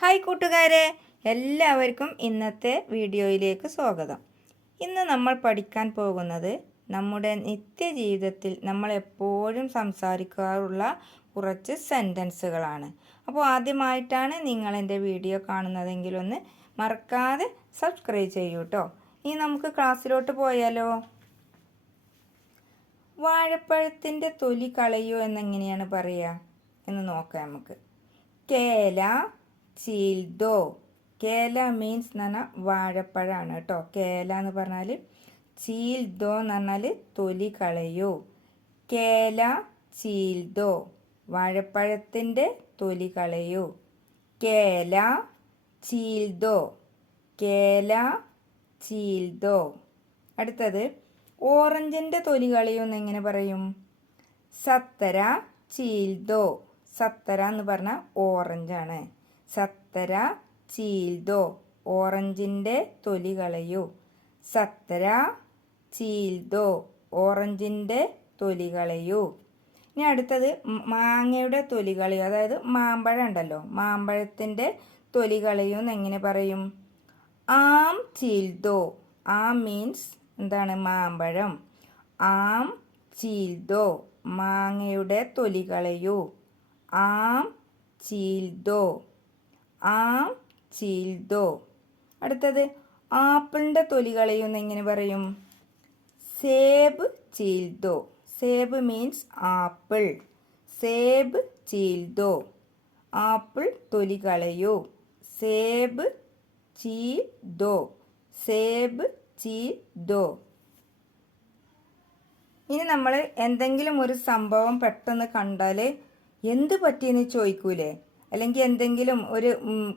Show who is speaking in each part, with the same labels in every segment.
Speaker 1: Hi കൂട്ടുകാരെ എല്ലാവർക്കും ഇന്നത്തെ വീഡിയോയിലേക്ക് സ്വാഗതം. ഇന്ന് നമ്മൾ പഠിക്കാൻ പോകുന്നത് നമ്മുടെ നിത്യജീവിതത്തിൽ നമ്മൾ എപ്പോഴും സംസാരിക്കാറുള്ള കുറച്ച് സെന്റൻസുകളാണ്. അപ്പോൾ ആദ്യമായിട്ടാണ് നിങ്ങൾ എന്റെ വീഡിയോ കാണുന്നതെങ്കിൽ ഒന്ന് മറക്കാതെ സബ്സ്ക്രൈബ് ചെയ്യൂ കേട്ടോ ഇനി നമുക്ക് ക്ലാസ്സിലോട്ട് പോയാലോ? വാഴപ്പഴത്തിന്റെ തൊലി കളയൂ എന്നെങ്ങനെയാണ് പറയുക? എന്ന് നോക്കാം നമുക്ക്. കേല ചീൽദോ കേല മീൻസ് എന്ന് പറഞ്ഞാൽ വാഴപ്പഴമാണ് കേട്ടോ. കേല എന്ന് പറഞ്ഞാൽ ചീൽദോ എന്ന് പറഞ്ഞാൽ തൊലി കളയൂ. കേല ചീൽദോ വാഴപ്പഴത്തിന്റെ തൊലി കളയൂ. കേല ചീൽദോ കേല ചീൽദോ അടുത്തത് ഓറഞ്ചിന്റെ തൊലി കളയുമെന്ന് എങ്ങനെ പറയും? സത്തര ചീൽദോ സത്തര എന്ന് പറഞ്ഞാൽ ഓറഞ്ചാണ്. സത്തര ചീൽദോ ഓറഞ്ചിന്റെ തൊലി കളയൂ സത്തര ചീൽദോ ഓറഞ്ചിന്റെ തൊലി കളയൂ ഇനി അടുത്തത് മാങ്ങയുടെ തൊലി കളയൂ അതായത് മാമ്പഴം ഉണ്ടല്ലോ മാമ്പഴത്തിന്റെ തൊലി കളയൂ എന്ന് എങ്ങനെ പറയും? ആം ചീൽദോ ആം മീൻസ് എന്താണ്? മാമ്പഴം. ആം ചീൽദോ മാങ്ങയുടെ തൊലി കളയൂ ആം ചീൽദോ. ആം ചീൽദോ. അടുത്തത് ആപ്പിളിന്റെ തൊലി കളയുമെന്ന് എങ്ങനെ പറയും? സേബ് ചീൽദോ. സേബ് മീൻസ് ആപ്പിൾ. സേബ് ചീൽദോ. ആപ്പിൾ തൊലി കളയൂ സേബ് ചീൽദോ. സേബ് ചീൽദോ. ഇനി നമ്മൾ എന്തെങ്കിലും ഒരു സംഭവം പെട്ടെന്ന് കണ്ടാൽ എന്ത് പറ്റിയെന്ന് ചോദിക്കൂലേ? അല്ലെങ്കിൽ എന്തെങ്കിലും ഒരു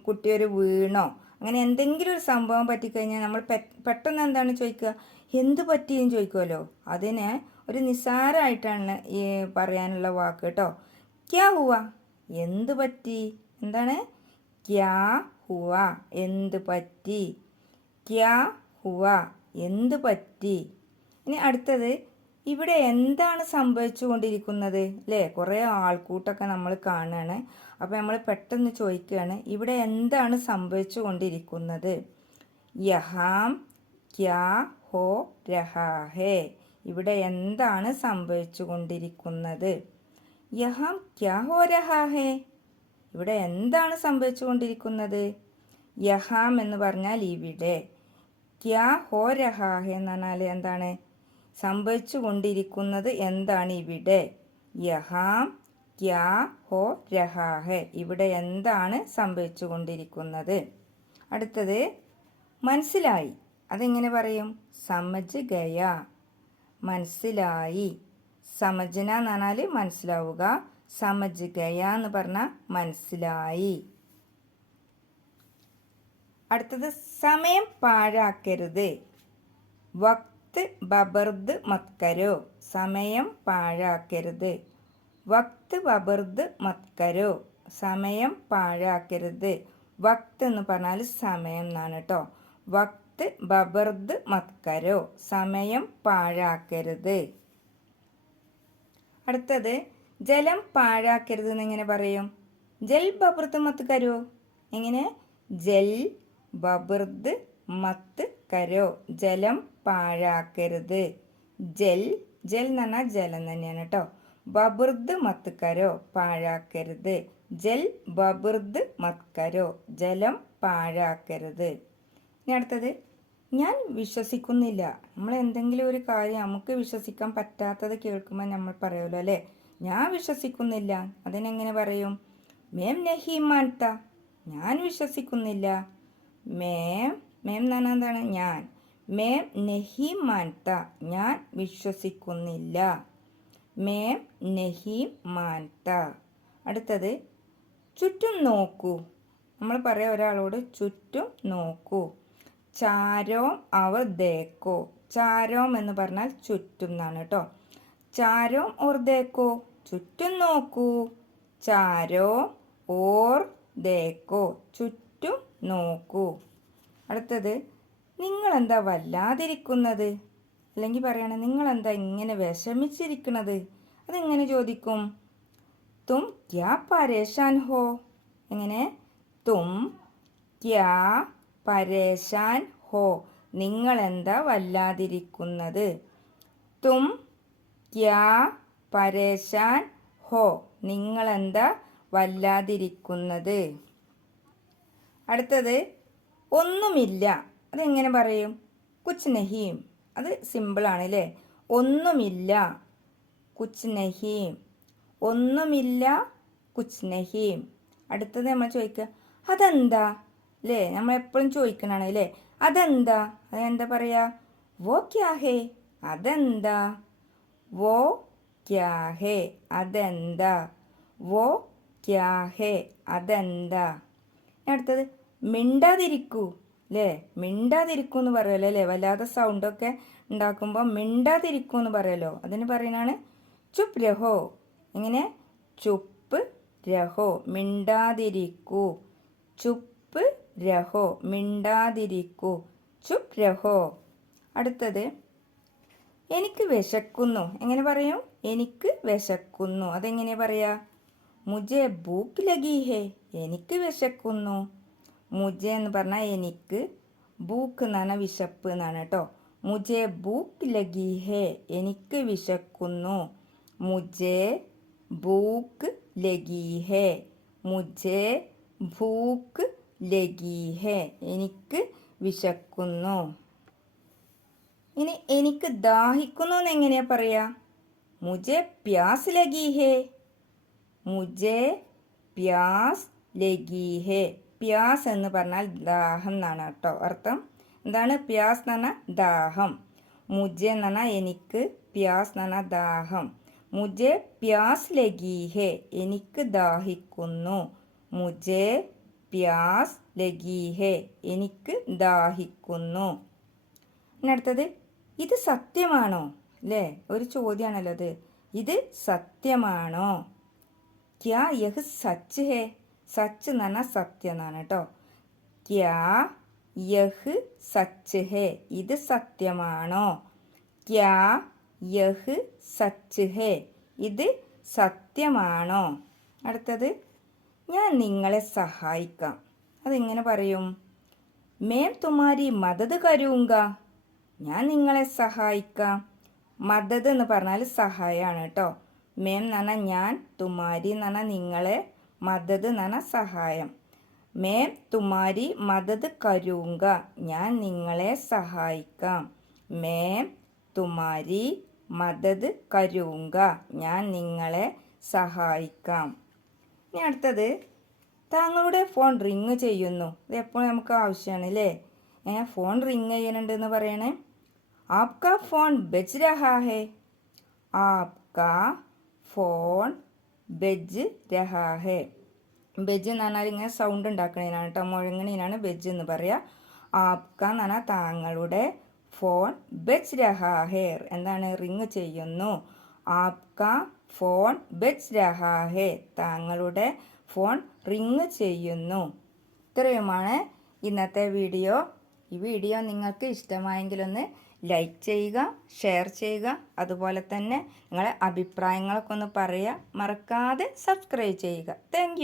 Speaker 1: കുട്ടി ഒരു വീണോ അങ്ങനെ എന്തെങ്കിലും ഒരു സംഭവം പറ്റിക്കഴിഞ്ഞാൽ നമ്മൾ പെട്ടെന്ന് എന്താണ് ചോദിക്കുക? എന്ത് പറ്റിയും ചോദിക്കുമല്ലോ അതിന് ഒരു നിസ്സാരമായിട്ടാണ് ഈ പറയാനുള്ള വാക്ക് കേട്ടോ. ക്യാ ഹുവ? എന്ത് പറ്റി? എന്താണ്? ക്യാ ഹുവ. എന്ത് പറ്റി? ക്യാ ഹുവ. എന്ത് പറ്റി? ഇനി അടുത്തത് ഇവിടെ എന്താണ് സംഭവിച്ചുകൊണ്ടിരിക്കുന്നത്? അല്ലേ കുറേ ആൾക്കൂട്ടൊക്കെ നമ്മൾ കാണുകയാണ്. അപ്പോൾ നമ്മൾ പെട്ടെന്ന് ചോദിക്കുകയാണ് ഇവിടെ എന്താണ് സംഭവിച്ചുകൊണ്ടിരിക്കുന്നത്? യഹാം ക്യാ ഹോ രഹാഹേ ഇവിടെ എന്താണ് സംഭവിച്ചുകൊണ്ടിരിക്കുന്നത്? യഹാം ക്യാ ഹോ രഹാഹേ ഇവിടെ എന്താണ് സംഭവിച്ചുകൊണ്ടിരിക്കുന്നത്? യഹാം എന്ന് പറഞ്ഞാൽ ഇവിടെ. ക്യാ ഹോ രഹാഹേ എന്ന് പറഞ്ഞാൽ എന്താണ്? സംഭവിച്ചു കൊണ്ടിരിക്കുന്നത് എന്താണ് ഇവിടെ യഹാം ക്യാ ഹോ രഹാഹേ. ഇവിടെ എന്താണ് സംഭവിച്ചു കൊണ്ടിരിക്കുന്നത് അടുത്തത് മനസ്സിലായി. അതെങ്ങനെ പറയും? സമജ് ഗയ മനസ്സിലായി. സമജന എന്ന് പറഞ്ഞാൽ മനസ്സിലാവുക. സമജ് ഗയ എന്ന് പറഞ്ഞാൽ മനസ്സിലായി. അടുത്തത് സമയം പാഴാക്കരുത്. വക്ത് ബബർദ് മത്കരോ. സമയം പാഴാക്കരുത്. വക്ത് ബബർദ് മത്കരോ. സമയം പാഴാക്കരുത്. വക്ത് എന്ന് പറഞ്ഞാൽ സമയം എന്നാണ് കേട്ടോ വക്ത് ബബർദ് മത്കരോ. സമയം പാഴാക്കരുത്. അടുത്തത് ജലം പാഴാക്കരുത് എന്നെങ്ങനെ പറയും? ജൽ ബബർദ് മത്കരോ. കരോ എങ്ങനെ? ജൽ ബബർദ് മത്ത് കരോ ജലം പാഴാക്കരുത്. ജൽ ജൽ എന്ന് പറഞ്ഞാൽ ജലം തന്നെയാണ് കേട്ടോ ബബുർദ് മത്ത് കരോ പാഴാക്കരുത്. ജൽ ബബുർദ് മത്കരോ കരോ ജലം പാഴാക്കരുത്. ഇനി അടുത്തത് ഞാൻ വിശ്വസിക്കുന്നില്ല. നമ്മൾ എന്തെങ്കിലും ഒരു കാര്യം നമുക്ക് വിശ്വസിക്കാൻ പറ്റാത്തത് കേൾക്കുമ്പോൾ നമ്മൾ പറയുമല്ലോ അല്ലേ? ഞാൻ വിശ്വസിക്കുന്നില്ല. അതിനെങ്ങനെ പറയും? മേം നഹി മാൻത. ഞാൻ വിശ്വസിക്കുന്നില്ല. മേം മേം എന്ന് പറഞ്ഞാൽ എന്താണ്? ഞാൻ. മേം നെഹി മാൻത ഞാൻ വിശ്വസിക്കുന്നില്ല. മേം നെഹി മാൻത അടുത്തത് ചുറ്റും നോക്കൂ. നമ്മൾ പറയാം ഒരാളോട് ചുറ്റും നോക്കൂ. ചാരോം അവർ ദേക്കോ. ചാരോം എന്ന് പറഞ്ഞാൽ ചുറ്റും എന്നാണ് കേട്ടോ. ചാരോം ഓർ ദേക്കോ? ചുറ്റും നോക്കൂ. ചാരോ ഓർ ദേക്കോ? ചുറ്റും നോക്കൂ. അടുത്തത് നിങ്ങളെന്താ വല്ലാതിരിക്കുന്നത്? അല്ലെങ്കിൽ പറയണ നിങ്ങളെന്താ ഇങ്ങനെ വിഷമിച്ചിരിക്കുന്നത്? അതെങ്ങനെ ചോദിക്കും? തും ക്യാ പരേഷാൻ ഹോ? എങ്ങനെ? തും ക്യാ പരേഷാൻ ഹോ? നിങ്ങളെന്താ വല്ലാതിരിക്കുന്നത്? തും ക്യാ പരേഷാൻ ഹോ? നിങ്ങളെന്താ വല്ലാതിരിക്കുന്നത്? അടുത്തത് ഒന്നുമില്ല. അതെങ്ങനെ പറയും? കുച്ച് നഹീം അത് സിമ്പിളാണ് അല്ലേ ഒന്നുമില്ല. കുച്ച് നഹീം ഒന്നുമില്ല. കുച്ച് നഹീം അടുത്തത് നമ്മൾ ചോദിക്കുക അതെന്താ? അല്ലേ നമ്മൾ എപ്പോഴും ചോദിക്കണാണ് അല്ലേ അതെന്താ? അതെന്താ പറയാ? വോ ക്യാ ഹേ? അതെന്താ? വോ ക്യാ ഹേ? അതെന്താ? വോ ക്യാ ഹേ? അതെന്താ? അടുത്തത് മിണ്ടാതിരിക്കൂ അല്ലേ മിണ്ടാതിരിക്കൂ എന്ന് പറയുമല്ലോ അല്ലേ വല്ലാതെ സൗണ്ടൊക്കെ ഉണ്ടാക്കുമ്പോൾ മിണ്ടാതിരിക്കൂ എന്ന് പറയുമല്ലോ അതിന് പറയുന്നതാണ് ചുപ് രഹോ. എങ്ങനെ? ചുപ്പ് രഹോ. മിണ്ടാതിരിക്കൂ. ചുപ്പ് രഹോ. മിണ്ടാതിരിക്കൂ. ചുപ് രഹോ. അടുത്തത് എനിക്ക് വിശക്കുന്നു. എങ്ങനെ പറയും? എനിക്ക് വിശക്കുന്നു. അതെങ്ങനെ പറയാ? മുജെ ഭൂക്ക് ലഗി ഹേ. എനിക്ക് വിശക്കുന്നു. മുജെ എന്ന് പറഞ്ഞാൽ എനിക്ക് ഭൂക്ക് എന്ന് പറഞ്ഞാൽ വിശപ്പ് എന്നാണ് കേട്ടോ. മുജെ ഭൂക്ക് ലഗി ഹേ എനിക്ക് വിശക്കുന്നു. മുജെ ഭൂക്ക് ലഗി ഹേ മുജെ ഭൂക്ക് ലഗി ഹേ എനിക്ക് വിശക്കുന്നു. ഇനി എനിക്ക് ദാഹിക്കുന്നു എന്ന് എങ്ങനെയാ പറയാ? മുജെ പ്യാസ് ലഗി ഹേ മുജെ പ്യാസ് ലഗി ഹേ. പ്യാസ് എന്ന് പറഞ്ഞാൽ ദാഹം എന്നാണ് കേട്ടോ അർത്ഥം. എന്താണ് പ്യാസ് എന്ന് പറഞ്ഞാൽ ദാഹം. മുജെ എന്ന് പറഞ്ഞാൽ എനിക്ക് പ്യാസ് എന്ന് പറഞ്ഞാൽ ദാഹം. മുജെ പ്യാസ് ലഗീഹെ എനിക്ക് ദാഹിക്കുന്നു. മുജെ പ്യാസ് ലഗീഹെ എനിക്ക് ദാഹിക്കുന്നു. അടുത്തത് ഇത് സത്യമാണോ? അല്ലേ ഒരു ചോദ്യമാണല്ലോ അത് ഇത് സത്യമാണോ? ക്യാ യഹ് സച്ച് ഹേ? സച്ച് എന്ന് പറഞ്ഞാൽ സത്യം എന്നാണ് കേട്ടോ. ക്യാ യഹ് സച്ച് ഹേ ഇത് സത്യമാണോ? ക്യാ യഹ് സച്ച് ഹേ ഇത് സത്യമാണോ? അടുത്തത് ഞാൻ നിങ്ങളെ സഹായിക്കാം. അതെങ്ങനെ പറയും? മേം തുമാരി മദത് കരൂങ്ക. ഞാൻ നിങ്ങളെ സഹായിക്കാം. മദത് എന്ന് പറഞ്ഞാൽ സഹായമാണ് കേട്ടോ. മേം എന്ന് പറഞ്ഞാൽ ഞാൻ തുമാരി എന്ന് പറഞ്ഞാൽ നിങ്ങളെ മദത് നന സഹായം. മേ തുമാരി മദത് കരൂങ്ക. ഞാൻ നിങ്ങളെ സഹായിക്കാം. മേ തുമാരി മദത് കരൂങ്ക. ഞാൻ നിങ്ങളെ സഹായിക്കാം. ഇനി അടുത്തത് താങ്കളുടെ ഫോൺ റിങ് ചെയ്യുന്നു. ഇത് എപ്പോഴും നമുക്ക് ആവശ്യമാണ് അല്ലേ ഏ ഫോൺ റിങ് ചെയ്യുന്നുണ്ട് എന്ന് പറയണേ. ആപ്കാ ഫോൺ ബെച്ച് രഹാ ഹേ. ആപ്കാ ഫോൺ ബെജ് രഹാഹെ. ബെജ് എന്ന് പറഞ്ഞാൽ ഇങ്ങനെ സൗണ്ട് ഉണ്ടാക്കണേനാണ് കേട്ടോ മുഴങ്ങണേനാണ് ബെജ് എന്ന് പറയുക ആപ്ക എന്ന് പറഞ്ഞാൽ താങ്കളുടെ ഫോൺ ബെജ് രഹാഹേർ എന്താണ്? റിങ് ചെയ്യുന്നു. ആപ്ക ഫോൺ ബെജ് രഹാഹെ. താങ്കളുടെ ഫോൺ റിങ് ചെയ്യുന്നു. ഇത്രയുമാണ് ഇന്നത്തെ വീഡിയോ ഈ വീഡിയോ നിങ്ങൾക്ക് ഇഷ്ടമായെങ്കിലൊന്ന് ലൈക്ക് ചെയ്യുക ഷെയർ ചെയ്യുക. അതുപോലെ തന്നെ നിങ്ങളെ അഭിപ്രായങ്ങളൊക്കെ ഒന്ന് പറയുക. മറക്കാതെ സബ്സ്ക്രൈബ് ചെയ്യുക. താങ്ക്